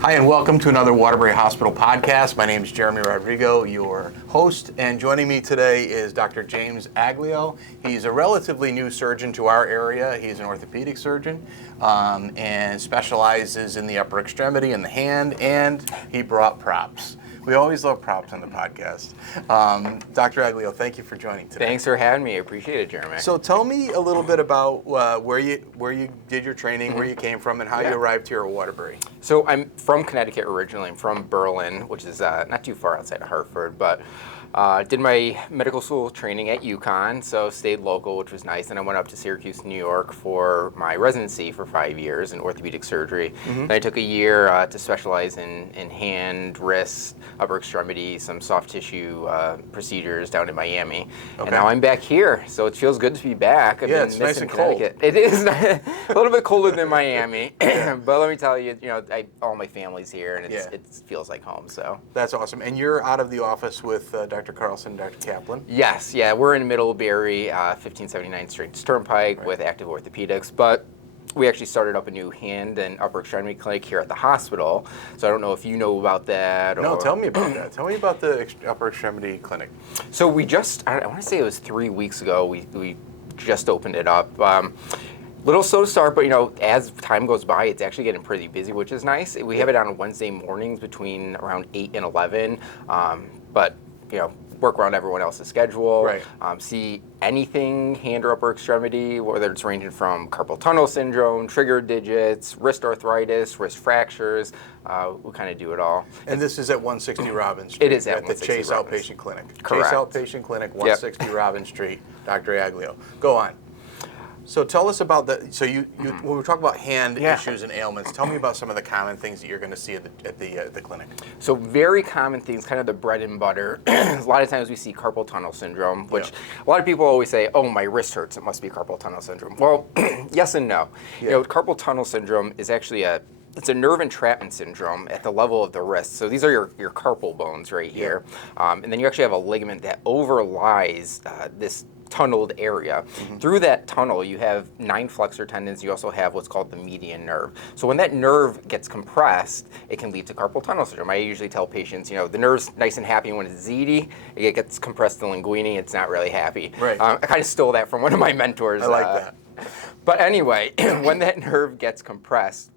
Hi, and welcome to another Waterbury Hospital podcast. My name is Jeremy Rodrigo, your host, and joining me today is Dr. James Aglio. He's a relatively new surgeon to our area. He's an orthopedic surgeon and specializes in the upper extremity and the hand, and he brought props. We always love props on the podcast. Dr. Aglio, thank you for joining today. Thanks for having me. I appreciate it, Jeremy. So tell me a little bit about where you did your training, where you came from, and how you arrived here at Waterbury. So I'm from Connecticut originally. I'm from Berlin, which is not too far outside of Hartford, but did my medical school training at UConn, so stayed local, which was nice. And I went up to Syracuse, New York for my residency for 5 years in orthopedic surgery. Then I took a year to specialize in hand, wrist, upper extremity, some soft tissue procedures down in Miami. Okay. And now I'm back here, so it feels good to be back. I've been it's nice and cold. It is a little bit colder than Miami, but let me tell you, all my family's here, and it feels like home. So that's awesome. And you're out of the office with Dr. Carlson, Dr. Kaplan? Yes, we're in Middlebury, 1579 Street Turnpike with Active Orthopedics, but we actually started up a new hand and upper extremity clinic here at the hospital. So I don't know if you know about that. No, tell me about that. Tell me about the upper extremity clinic. So we just, I want to say it was 3 weeks ago, we just opened it up. Little slow to start, but as time goes by, it's actually getting pretty busy, which is nice. We have it on Wednesday mornings between around 8 and 11, but work around everyone else's schedule. Right. See anything hand or upper extremity, whether it's ranging from carpal tunnel syndrome, trigger digits, wrist arthritis, wrist fractures. We kind of do it all. And this is at 160 Robbins Street. It is at the Chase Robbins. Outpatient Clinic. Correct. Chase Outpatient Clinic, 160 Robbins Street. Dr. Aglio. Go on. So tell us about when we talk about hand issues and ailments, tell me about some of the common things that you're going to see at the clinic. So very common things, kind of the bread and butter. A lot of times we see carpal tunnel syndrome, which a lot of people always say, oh, my wrist hurts, it must be carpal tunnel syndrome. Well, yes and no. Carpal tunnel syndrome is actually it's a nerve entrapment syndrome at the level of the wrist. So these are your carpal bones right here. And then you actually have a ligament that overlies this tunneled area. Through that tunnel, you have 9 flexor tendons. You also have what's called the median nerve. So when that nerve gets compressed, it can lead to carpal tunnel syndrome. I usually tell patients, the nerve's nice and happy when it's ZD. It gets compressed to linguini. It's not really happy. Right. I kind of stole that from one of my mentors. I like that. But anyway, when that nerve gets compressed,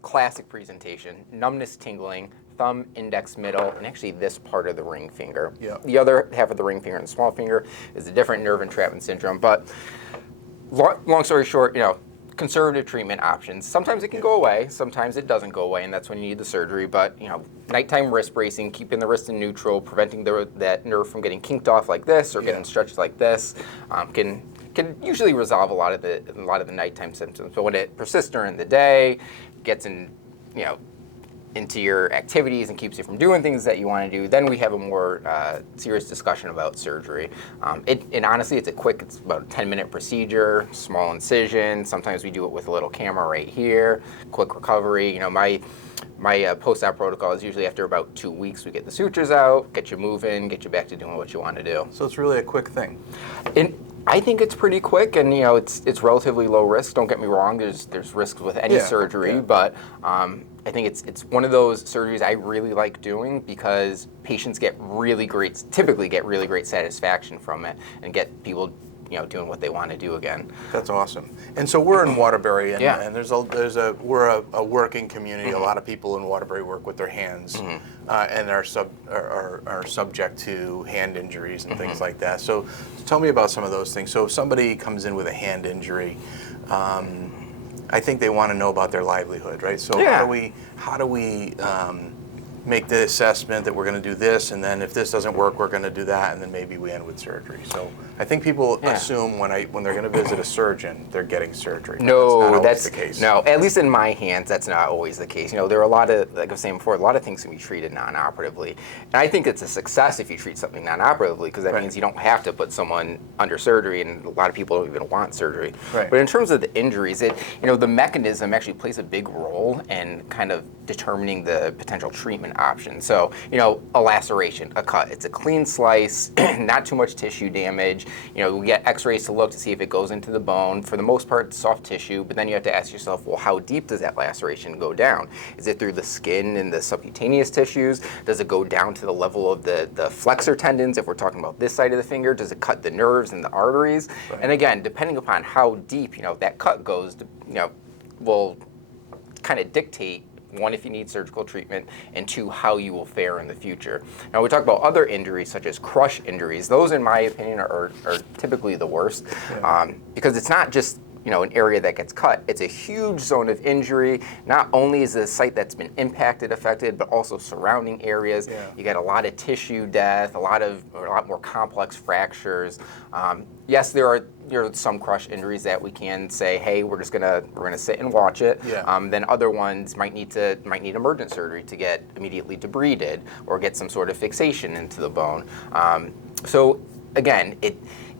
classic presentation, numbness, tingling, thumb, index, middle, and actually this part of the ring finger. The other half of the ring finger and the small finger is a different nerve entrapment syndrome. But long story short, conservative treatment options. Sometimes it can go away, sometimes it doesn't go away, and that's when you need the surgery. But nighttime wrist bracing, keeping the wrist in neutral, preventing that nerve from getting kinked off like this or getting stretched like this, can usually resolve a lot of the nighttime symptoms. But when it persists during the day, gets into your activities and keeps you from doing things that you want to do, then we have a more serious discussion about surgery. And honestly, it's about a 10-minute procedure, small incision. Sometimes we do it with a little camera right here, quick recovery. My post-op protocol is usually after about 2 weeks, we get the sutures out, get you moving, get you back to doing what you want to do. So it's really a quick thing. And I think it's pretty quick, and it's relatively low risk. Don't get me wrong. There's risks with any surgery, but I think it's one of those surgeries I really like doing because patients typically get really great satisfaction from it, and get people doing what they want to do again. That's awesome. And so we're in Waterbury, and we're a working community. A lot of people in Waterbury work with their hands, and are subject to hand injuries and things like that. So tell me about some of those things. So if somebody comes in with a hand injury, I think they want to know about their livelihood, right? So how do we make the assessment that we're going to do this, and then if this doesn't work, we're going to do that, and then maybe we end with surgery. So I think people assume when they're going to visit a surgeon, they're getting surgery. No, that's not always the case. No, at least in my hands, that's not always the case. There are a lot of, like I was saying before, a lot of things can be treated non-operatively. And I think it's a success if you treat something non-operatively, because that means you don't have to put someone under surgery, and a lot of people don't even want surgery. Right. But in terms of the injuries, the mechanism actually plays a big role in kind of determining the potential treatment treatment options. So, a laceration, a cut, it's a clean slice, not too much tissue damage. We get x-rays to look to see if it goes into the bone. For the most part, it's soft tissue, but then you have to ask yourself, well, how deep does that laceration go down? Is it through the skin and the subcutaneous tissues? Does it go down to the level of the flexor tendons, if we're talking about this side of the finger? Does it cut the nerves and the arteries? Right. And again, depending upon how deep, that cut goes, will kind of dictate, one, if you need surgical treatment, and two, how you will fare in the future. Now, we talk about other injuries, such as crush injuries. Those, in my opinion, are typically the worst, because it's not just an area that gets cut. It's a huge zone of injury. Not only is the site that's been impacted affected, but also surrounding areas. Yeah. You get a lot of tissue death, a lot more complex fractures. Yes, there are some crush injuries that we can say, hey, we're gonna sit and watch it. Yeah. Then other ones might need emergent surgery to get immediately debrided or get some sort of fixation into the bone. So again, it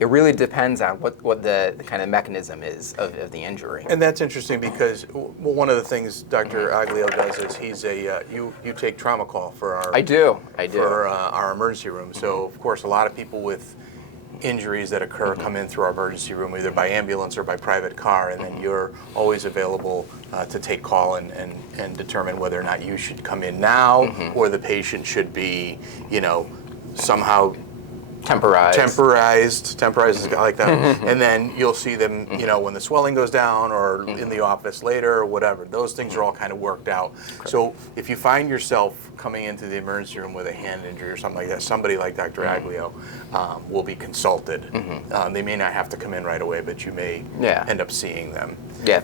really depends on what the kind of mechanism is of the injury. And that's interesting because one of the things Dr. Aglio does is you take trauma call for our for our emergency room. So of course, a lot of people with injuries that occur come in through our emergency room either by ambulance or by private car, and then you're always available to take call and determine whether or not you should come in now or the patient should be somehow temporized is like that. And then you'll see them, when the swelling goes down or in the office later or whatever. Those things are all kind of worked out. Correct. So if you find yourself coming into the emergency room with a hand injury or something like that, somebody like Dr. Aglio will be consulted. They may not have to come in right away, but you may end up seeing them. Yeah.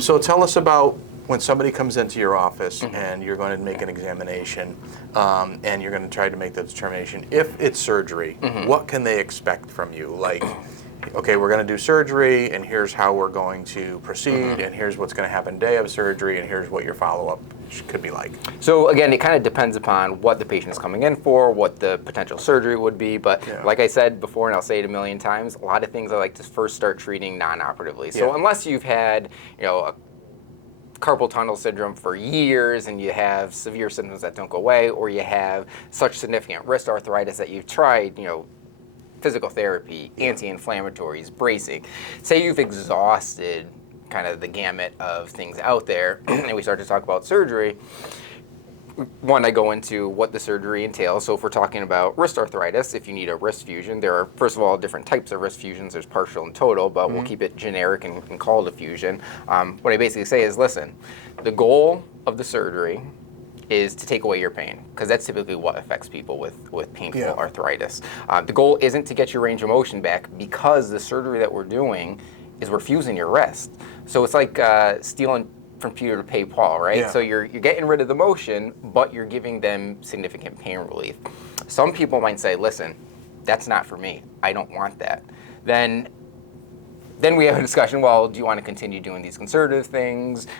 So tell us about when somebody comes into your office and you're going to make an examination and you're going to try to make the determination if it's surgery, what can they expect from you? Like, okay, we're going to do surgery and here's how we're going to proceed and here's what's going to happen day of surgery and here's what your follow-up could be like. So again, it kind of depends upon what the patient is coming in for, what the potential surgery would be, but like I said before, and I'll say it a million times, a lot of things I like to first start treating non-operatively. So unless you've had, a carpal tunnel syndrome for years and you have severe symptoms that don't go away, or you have such significant wrist arthritis that you've tried, physical therapy, anti-inflammatories, bracing. Say you've exhausted kind of the gamut of things out there and we start to talk about surgery. One, I go into what the surgery entails. So if we're talking about wrist arthritis, if you need a wrist fusion, there are, first of all, different types of wrist fusions. There's partial and total, but we'll keep it generic and call it a fusion. What I basically say is, listen, the goal of the surgery is to take away your pain, because that's typically what affects people with painful arthritis. The goal isn't to get your range of motion back, because the surgery that we're doing is we're fusing your wrist. So it's like stealing from Peter to pay Paul, right? Yeah. So you're getting rid of the motion, but you're giving them significant pain relief. Some people might say, listen, that's not for me. I don't want that. Then we have a discussion, well, do you want to continue doing these conservative things? Do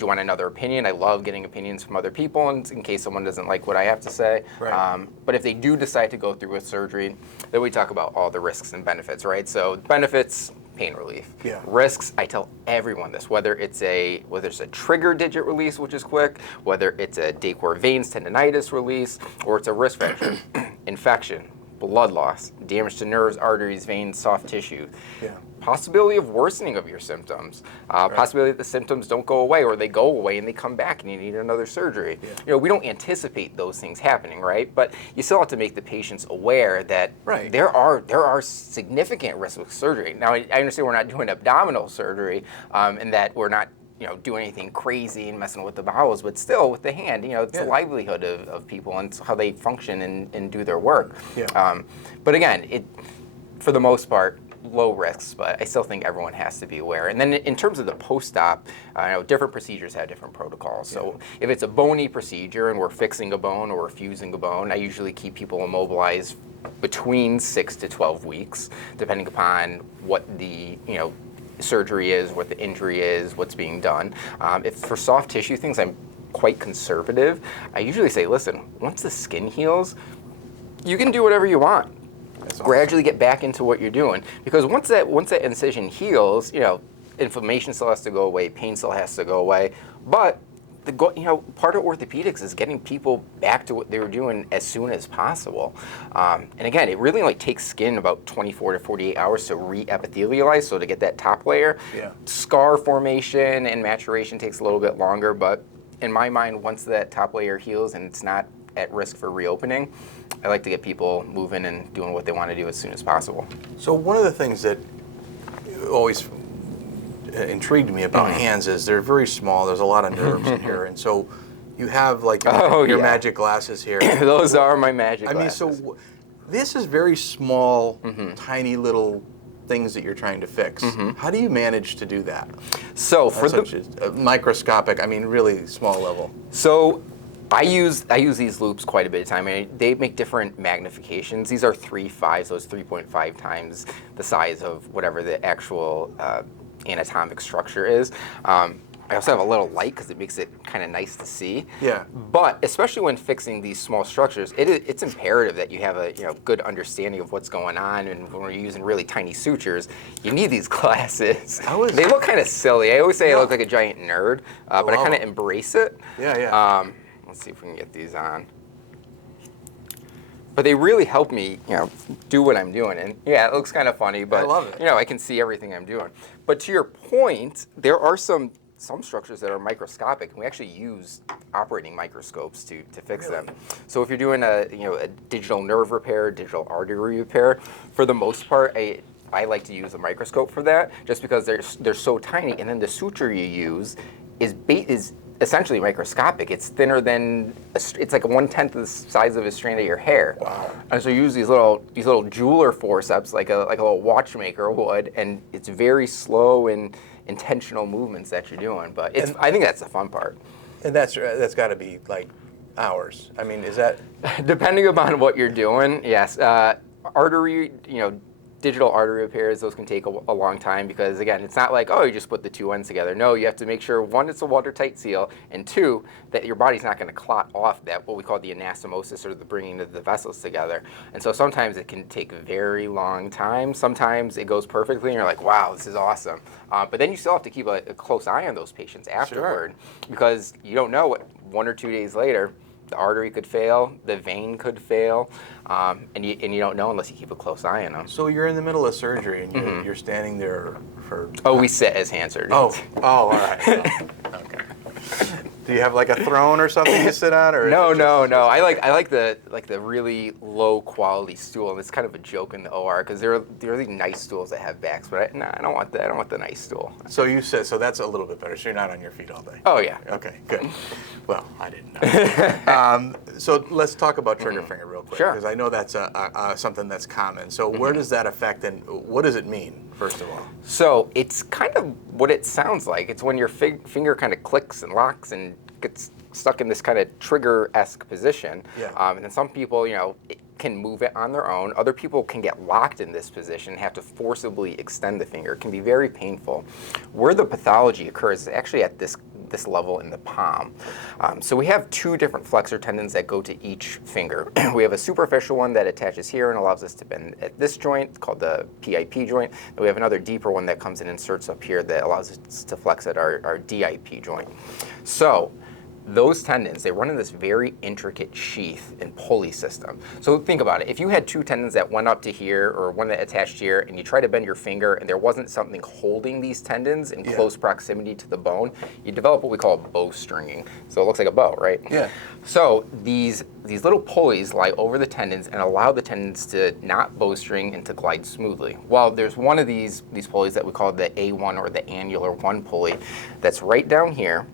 you want another opinion? I love getting opinions from other people in case someone doesn't like what I have to say. Right. But if they do decide to go through with surgery, then we talk about all the risks and benefits, right? So benefits, pain relief. Yeah. Risks, I tell everyone this, whether it's a trigger digit release, which is quick, whether it's a Dacor veins tendonitis release, or it's a wrist fracture, infection, blood loss, damage to nerves, arteries, veins, soft tissue. Yeah. Possibility of worsening of your symptoms, possibility that the symptoms don't go away, or they go away and they come back and you need another surgery. Yeah. We don't anticipate those things happening, right? But you still have to make the patients aware that there are significant risks with surgery. Now, I understand we're not doing abdominal surgery and that we're not doing anything crazy and messing with the bowels, but still with the hand, it's the livelihood of people and it's how they function and do their work. Yeah. But again, for the most part, low risks, but I still think everyone has to be aware. And then in terms of the post-op, different procedures have different protocols. So if it's a bony procedure and we're fixing a bone or we're fusing a bone, I usually keep people immobilized between 6 to 12 weeks, depending upon what the surgery is, what the injury is, what's being done. If for soft tissue things, I'm quite conservative. I usually say, listen, once the skin heals, you can do whatever you want. Awesome. Gradually get back into what you're doing, because once that incision heals, inflammation still has to go away, pain still has to go away, but part of orthopedics is getting people back to what they were doing as soon as possible. And again, it really only takes skin about 24 to 48 hours to re-epithelialize, so to get that top layer. Yeah. Scar formation and maturation takes a little bit longer, but in my mind, once that top layer heals and it's not at risk for reopening, I like to get people moving and doing what they want to do as soon as possible. So one of the things that always intrigued me about hands is they're very small. There's a lot of nerves in here, and so you have like your magic glasses here. Those are my magic glasses. I mean, so this is very small, tiny little things that you're trying to fix. How do you manage to do that? So for the microscopic, I mean, really small level. So I use these loupes quite a bit of time. I mean, they make different magnifications. These are 3.5, so it's 3.5 times the size of whatever the actual anatomic structure is. I also have a little light because it makes it kind of nice to see. Yeah. But especially when fixing these small structures, it's imperative that you have a good understanding of what's going on. And when we're using really tiny sutures, you need these glasses. They look kind of silly. I always say I look like a giant nerd, but I kind of embrace it. Yeah. Let's see if we can get these on. But they really help me, do what I'm doing. And yeah, it looks kind of funny, but I love it. I can see everything I'm doing. But to your point, there are some structures that are microscopic, and we actually use operating microscopes to fix them. So if you're doing a digital nerve repair, digital artery repair, for the most part, I like to use a microscope for that, just because they're so tiny, and then the suture you use is essentially microscopic. It's thinner than it's like 1/10 of the size of a strand of your hair. Wow. And so you use these little jeweler forceps, like a little watchmaker would, and it's very slow and intentional movements that you're doing. But I think that's the fun part. And that's got to be like hours. I mean, is that depending upon what you're doing? Yes. Artery, digital artery repairs, those can take a long time because, again, it's not like, you just put the two ends together. No, you have to make sure, one, it's a watertight seal, and two, that your body's not going to clot off that, what we call the anastomosis, or the bringing of the vessels together. And so sometimes it can take a very long time. Sometimes it goes perfectly, and you're like, wow, this is awesome. But then you still have to keep a close eye on those patients afterward because you don't know what 1 or 2 days later, the artery could fail, the vein could fail, and you don't know unless you keep a close eye on them. So you're in the middle of surgery and you're standing there for... we sit as hand surgeons. All right. Okay. Do you have like a throne or something you sit on, or no? I like the really low quality stool, and it's kind of a joke in the OR because there are really nice stools that have backs, but I don't want that. I don't want the nice stool. So you said that's a little bit better. So you're not on your feet all day. Oh yeah. Okay, good. Well, I didn't know. So let's talk about trigger finger real quick, because I know that's something that's common. So where does that affect, and what does it mean, first of all? So it's kind of what it sounds like. It's when your finger kind of clicks and locks and gets stuck in this kind of trigger-esque position. Yeah. And then some people, can move it on their own. Other people can get locked in this position and have to forcibly extend the finger. It can be very painful. Where the pathology occurs is actually at this level in the palm. So we have 2 different flexor tendons that go to each finger. We have a superficial one that attaches here and allows us to bend at this joint, called the PIP joint. And we have another deeper one that comes and inserts up here that allows us to flex at our DIP joint. So those tendons, they run in this very intricate sheath and pulley system. So think about it. If you had 2 tendons that went up to here, or one that attached here, and you try to bend your finger and there wasn't something holding these tendons in close proximity to the bone, you develop what we call bowstringing. So it looks like a bow, right? Yeah. So these little pulleys lie over the tendons and allow the tendons to not bowstring and to glide smoothly. Well, there's one of these pulleys that we call the A1, or the annular 1 pulley, that's right down here.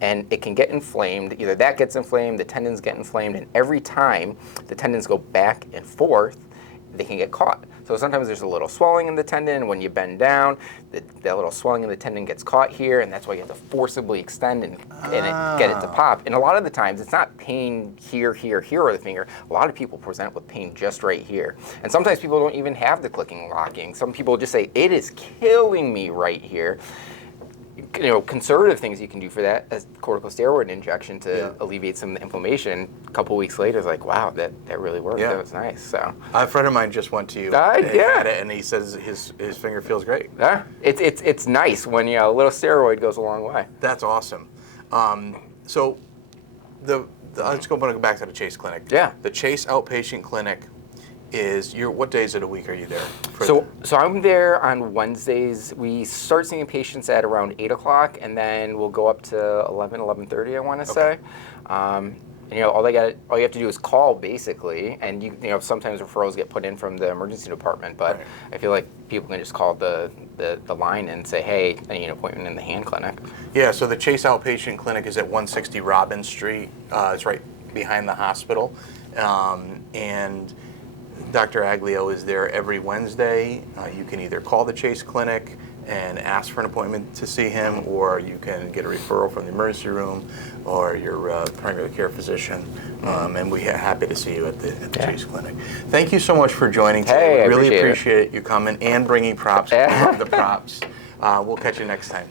And it can get inflamed. Either that gets inflamed, the tendons get inflamed, and every time the tendons go back and forth, they can get caught. So sometimes there's a little swelling in the tendon. When you bend down, that little swelling in the tendon gets caught here, and that's why you have to forcibly extend and get it to pop. And a lot of the times, it's not pain here, or the finger. A lot of people present with pain just right here. And sometimes people don't even have the clicking and locking. Some people just say, it is killing me right here. Conservative things you can do for that, as corticosteroid injection to alleviate some inflammation. A couple weeks later, it's like, wow, that really worked. Yeah. That was nice. So a friend of mine just went to you and he says his finger feels great. Yeah, it's nice when a little steroid goes a long way. That's awesome. So let's go back to the Chase Clinic. Yeah. The Chase Outpatient Clinic is what days of the week are you there? So I'm there on Wednesdays. We start seeing patients at around 8 o'clock, and then we'll go up to 11:30, I want to say. And, all you have to do is call, basically, and sometimes referrals get put in from the emergency department, but Right. I feel like people can just call the line and say, hey, I need an appointment in the hand clinic. Yeah, so the Chase Outpatient Clinic is at 160 Robbins Street. It's right behind the hospital, and Dr. Aglio is there every Wednesday. You can either call the Chase Clinic and ask for an appointment to see him, or you can get a referral from the emergency room or your primary care physician, and we're happy to see you at the Chase Clinic. Thank you so much for joining today. Hey, We really appreciate appreciate you coming and bringing props. We love the props. We'll catch you next time.